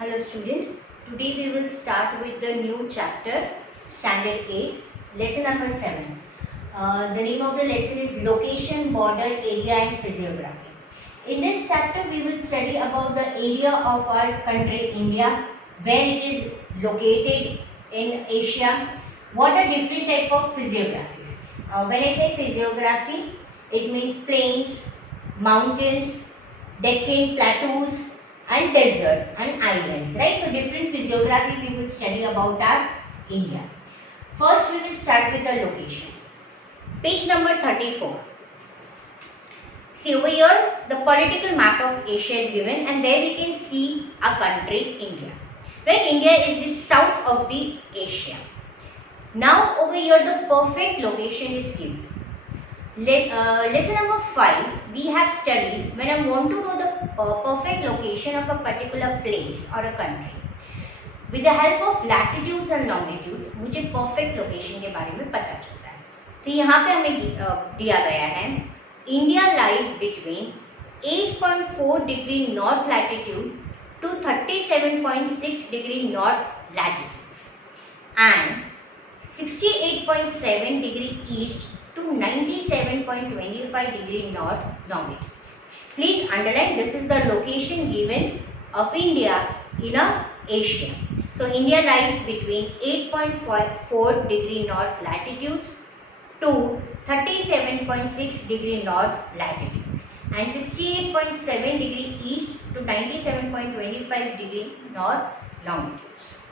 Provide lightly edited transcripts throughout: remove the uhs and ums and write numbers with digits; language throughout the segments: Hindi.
Hello student, today we will start with the new chapter, standard 8, lesson number 7. The name of the lesson is Location, Border, Area and Physiography. In this chapter we will study about the area of our country India, where it is located in Asia, what are different type of physiographies. When I say physiography, it means plains, mountains, Deccan plateaus, and desert and islands, right? So different physiography we will study about our India. First we will start with the location. Page number 34. See over here the political map of Asia is given and there we can see a country India. Right? India is the south of the Asia. Now over here the perfect location is given. Lesson number 5 we have studied when I want to know the perfect location of a particular place or a country. With the help of latitudes and longitudes मुझे perfect location के बारे में पता चलता है. तो यहाँ पे हमें दिया गया है India lies between 8.4 degree north latitude to 37.6 degree north latitudes and 68.7 degree east to 97.25 degree north longitudes. Please underline this is the location given of India in Asia. So India lies between 8.4 degree north latitudes to 37.6 degree north latitudes and 68.7 degree east to 97.25 degree north longitudes.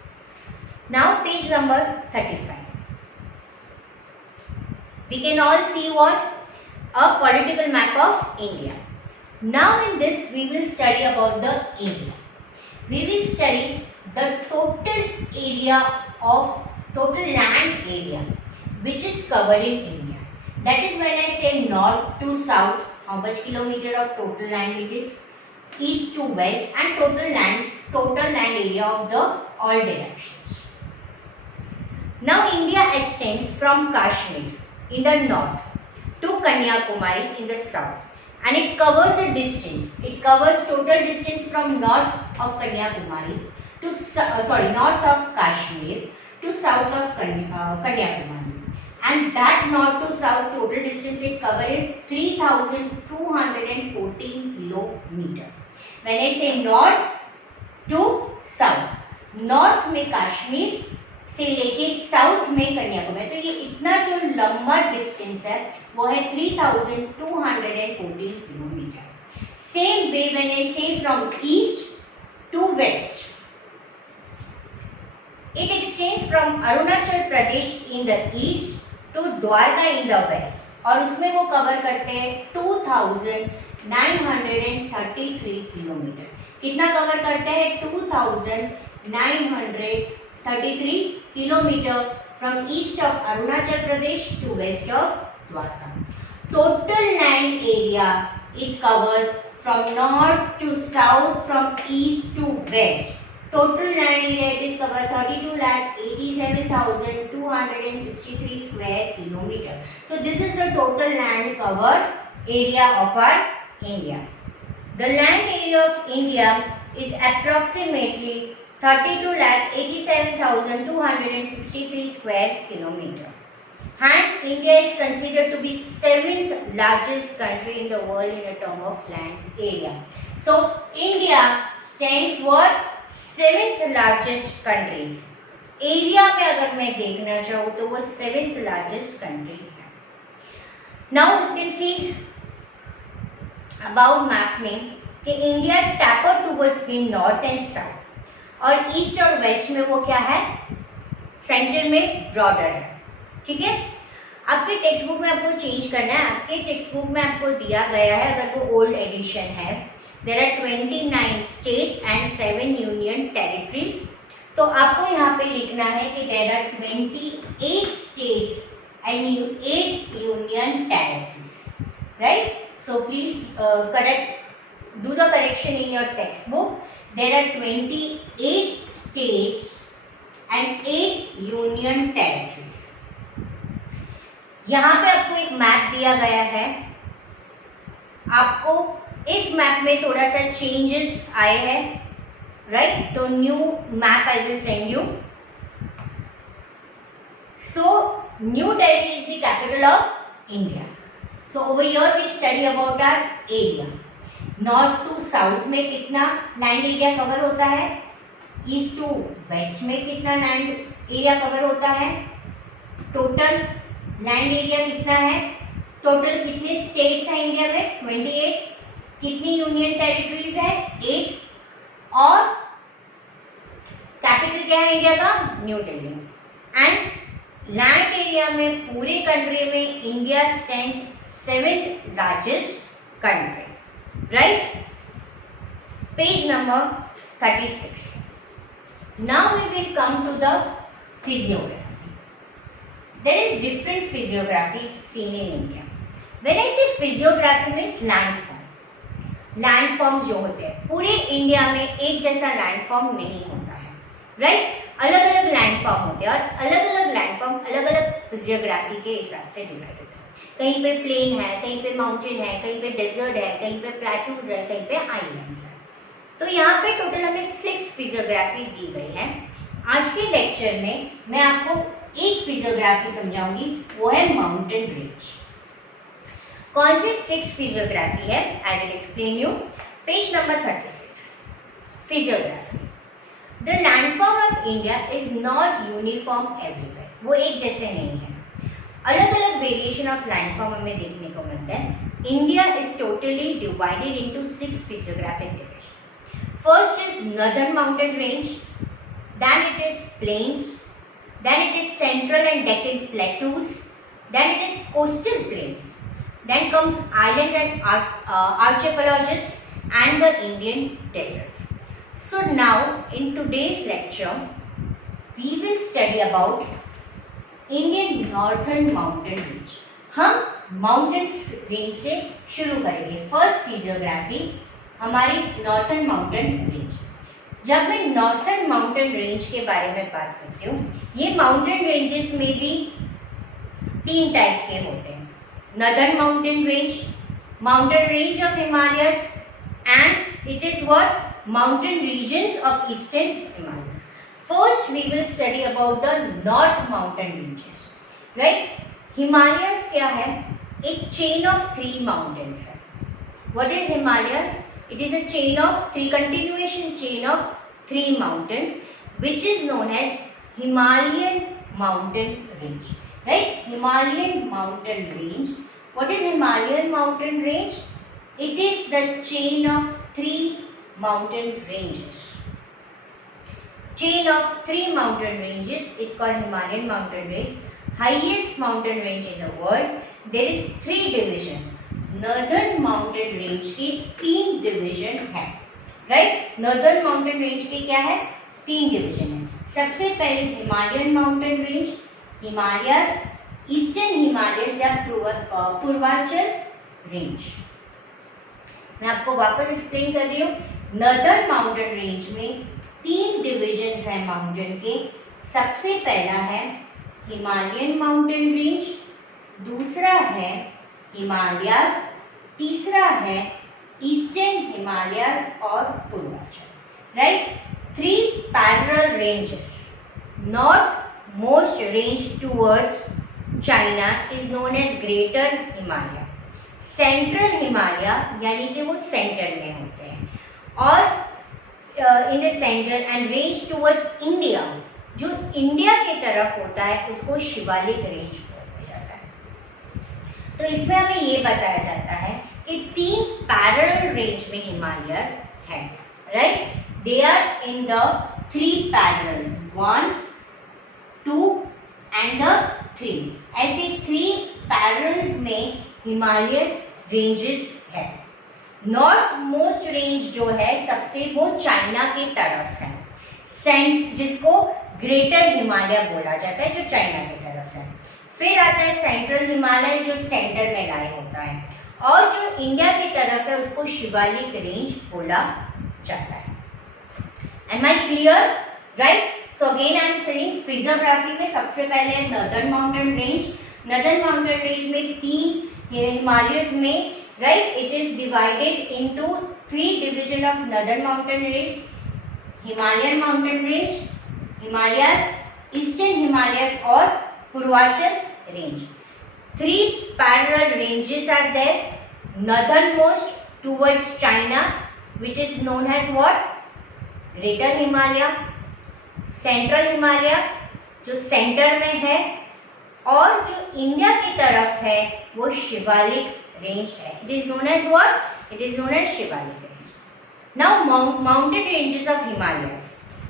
Now page number 35. We can all see what? A political map of India. Now in this we will study about the area. We will study the total area of total land area which is covered in India. That is when I say north to south, how much kilometer of total land it is, east to west and total land area of the all directions. Now India extends from Kashmir in the north to Kanyakumari in the south and it covers a distance. It covers total distance from north of Kanyakumari to north of Kashmir to south of Kanyakumari. And that north to south total distance it covers is 3,214 kilometer. When I say north to south, north में कश्मीर से लेके साउथ में कन्याकुमारी, तो ये इतना जो लंबा डिस्टेंस है वो है 3,214 kilometre. Same way when I say from east to west, it extends from Arunachal Pradesh in the east to Dwarka in the west और उसमें वो कवर करते हैं 2,933 किलोमीटर. कितना कवर करते हैं? 2,933 kilometer from east of Arunachal Pradesh to west of Dwarka. Total land area it covers from north to south, from east to west. Total land area it is covered 32,87,263 square kilometer. So this is the total land covered area of our India. The land area of India is approximately 32,87,263 square kilometer. Hence, India is considered to be 7th largest country in the world in terms of land area. So, India stands for 7th largest country. Area में अगर मैं देखना चाहूँ तो वो 7th largest country है. Now you can see about map में कि India tapered towards the north and south. और ईस्ट और वेस्ट में वो क्या है? सेंटर में ब्रॉडर है. ठीक है. आपके टेक्स्ट बुक में आपको चेंज करना है. आपके टेक्स्ट बुक में आपको दिया गया है, अगर वो ओल्ड एडिशन है, there are 29 states and 7 union territories. तो आपको यहाँ पे लिखना है कि there are 28 states and 8 union territories. Right. So please correct, do the correction in your textbook. There are 28 states and 8 union territories. यहाँ पे आपको एक मैप दिया गया है. आपको इस मैप में थोड़ा सा चेंजेस आए हैं. right? So new map I will send you. So New Delhi is the capital of India. So over here we study about our area. North to south में कितना लैंड एरिया कवर होता है, ईस्ट टू वेस्ट में कितना लैंड एरिया कवर होता है, टोटल लैंड एरिया कितना है, टोटल कितने स्टेट्स हैं इंडिया में 28, कितनी यूनियन टेरिटरीज है 8, और कैपिटल क्या है इंडिया का, new Delhi. And land area में पूरे कंट्री में India stands 7th largest country. Right? Page number 36. Now we will come to the physiography. There is different physiographies seen in India. When I say physiography means landform. Landforms जो होते हैं पूरे इंडिया में एक जैसा लैंडफॉर्म नहीं होता है, राइट? अलग अलग लैंडफॉर्म होते हैं और अलग अलग लैंडफॉर्म अलग अलग फिजियोग्राफी के हिसाब से डिवाइड होते हैं. कहीं पे प्लेन है, कहीं पे माउंटेन है, कहीं पे डेजर्ट है, कहीं पे प्लेटूज है, कहीं पे आइलैंड्स है. तो यहाँ पे टोटल हमें 6 फिजियोग्राफी दी गई है. आज के लेक्चर में मैं आपको एक फिजियोग्राफी समझाऊंगी, वो है माउंटेन रेंज. कौन सी 6 फिजियोग्राफी है, I will explain you. Page number 36. Physiography. The landform of India is not uniform everywhere. वो एक जैसे नहीं है, अलग अलग वेरिएशन ऑफ लैंडफॉर्म हमें देखने को मिलता है. India is totally divided into 6 physiographic division. First is northern mountain range, then it is plains, then it is central and Deccan plateaus, then it is coastal plains, then comes islands and archipelages and the Indian deserts. So now in today's lecture we will study about Indian northern mountain range. हम माउंटेन रेंज से शुरू करेंगे. फर्स्ट फिजियोग्राफी हमारी नॉर्थर्न माउंटेन रेंज. जब मैं नॉर्थर्न माउंटेन रेंज के बारे में बात करती हूँ, ये माउंटेन रेंजेस में भी 3 टाइप के होते हैं. Northern mountain range, mountain range of Himalayas, and it is what mountain regions of eastern Himalayas. First we will study about the North Mountain ranges, right? Himalayas क्या है? एक chain of 3 mountains है. What is Himalayas? It is a chain of 3 continuation chain of 3 mountains, which is known as Himalayan mountain range, right? Himalayan mountain range. What is Himalayan mountain range? It is the chain of 3 mountain ranges. Chain of 3 mountain ranges is called Himalayan mountain range. Highest mountain range in the world. There is 3 division. Northern mountain range की 3 division है, right? Northern mountain range की क्या है? 3 division है. सबसे पहले Himalayan mountain range, Himalayas, Eastern Himalayas या पूर्वांचल रेंज. मैं आपको वापस एक्सप्लेन कर रही हूँ. नॉर्दर्न माउंटेन रेंज में 3 डिविजन्स हैं माउंटेन के. सबसे पहला है हिमालयन माउंटेन रेंज, दूसरा है हिमालयास, तीसरा है ईस्टर्न हिमालयास और Purvanchal, right? 3 parallel ranges. North most range towards China is known as greater Himalaya. Central Himalaya यानी कि वो सेंटर में होते हैं, और in the center and range towards India, जो इंडिया की तरफ होता है उसको शिवालिक रेंज बोला जाता है. तो इसमें हमें ये बताया जाता है कि 3 पैरेलल रेंज में हिमालयस है, right? They are in the 3 parallels, 1, 2 and the 3. ऐसे 3 पैरेलल्स में हिमालयन रेंजेस है. नॉर्थ मोस्ट रेंज जो है सबसे, वो चाइना की तरफ है, जिसको ग्रेटर हिमालय बोला जाता है, जो चाइना की तरफ है. फिर आता है सेंट्रल हिमालय जो सेंटर में लाई होता है, और जो इंडिया की तरफ है उसको शिवालिक रेंज बोला जाता है. Am I clear, right? So again I am saying physiography में सबसे पहले northern mountain range. Northern mountain range में 3 हिमालयस में, right, it is divided into 3 division of northern mountain range: Himalayan mountain range, Himalayas, eastern Himalayas और Purvanchal range. 3 parallel ranges are there. Northernmost towards China, which is known as what? Greater Himalaya. Central Himalaya, जो सेंटर में है, और जो इंडिया की तरफ है वो शिवालिक रेंज है. It is known as what? It is known as Shivalik range. Now mountain ranges of Himalayas.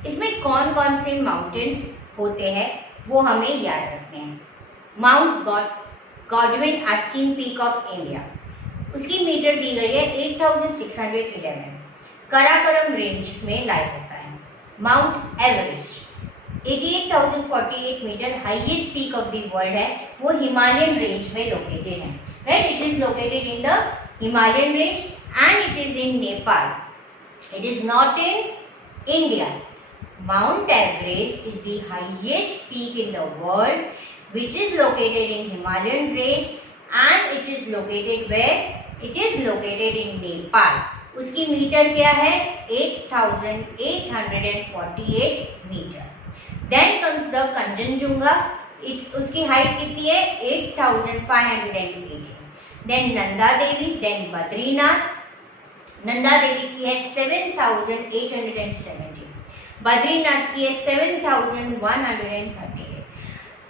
इसमें कौन कौन से माउंटेन्स होते हैं वो हमें याद रखने हैं. Mount Godwin Austen peak of India, उसकी मीटर दी गई है 8611, काराकोरम रेंज में लाई होता है. Mount Everest 88,048 metre, highest peak of the world है, वो हिमालयन रेंज में लोकेटेड है. Right, it is located in the Himalayan range and it is in Nepal. It is not in India. Mount Everest is the highest peak in the world, which is located in Himalayan range and it is located where? It is located in Nepal. उसकी मीटर क्या है? 8,848 metre. Then comes the Kanchenjunga. उसकी हाइट कितनी है? 8,518. Then Nanda Devi, then Badrinath. Nanda Devi की है 7,870. बद्रीनाथ की है 7,138.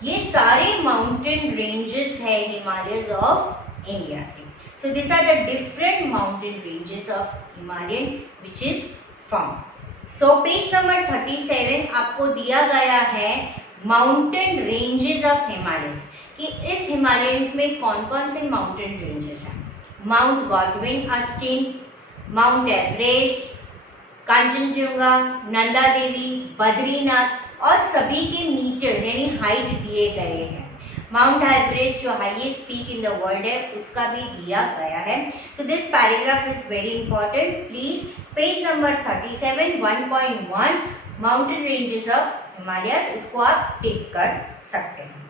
ये सारे माउंटेन रेंजेस है हिमालयस ऑफ इंडिया के. So this are the different mountain ranges of Himalayan which is found. So page number 37 आपको दिया गया है माउंटेन रेंजेस ऑफ हिमालयस, कि इस हिमालयंस में कौन कौन से माउंटेन रेंजेस हैं. Mount Godwin Austen, mount Everest, Kanchenjunga, Nanda Devi, Badrinath और सभी के मीटर्स यानी हाइट दिए गए हैं. माउंट एवरेस्ट जो highest peak in the world है उसका भी दिया गया है. So this paragraph is very important. Please page number 37 1.1 mountain ranges of Himalayas, इसको आप टिक कर सकते हैं.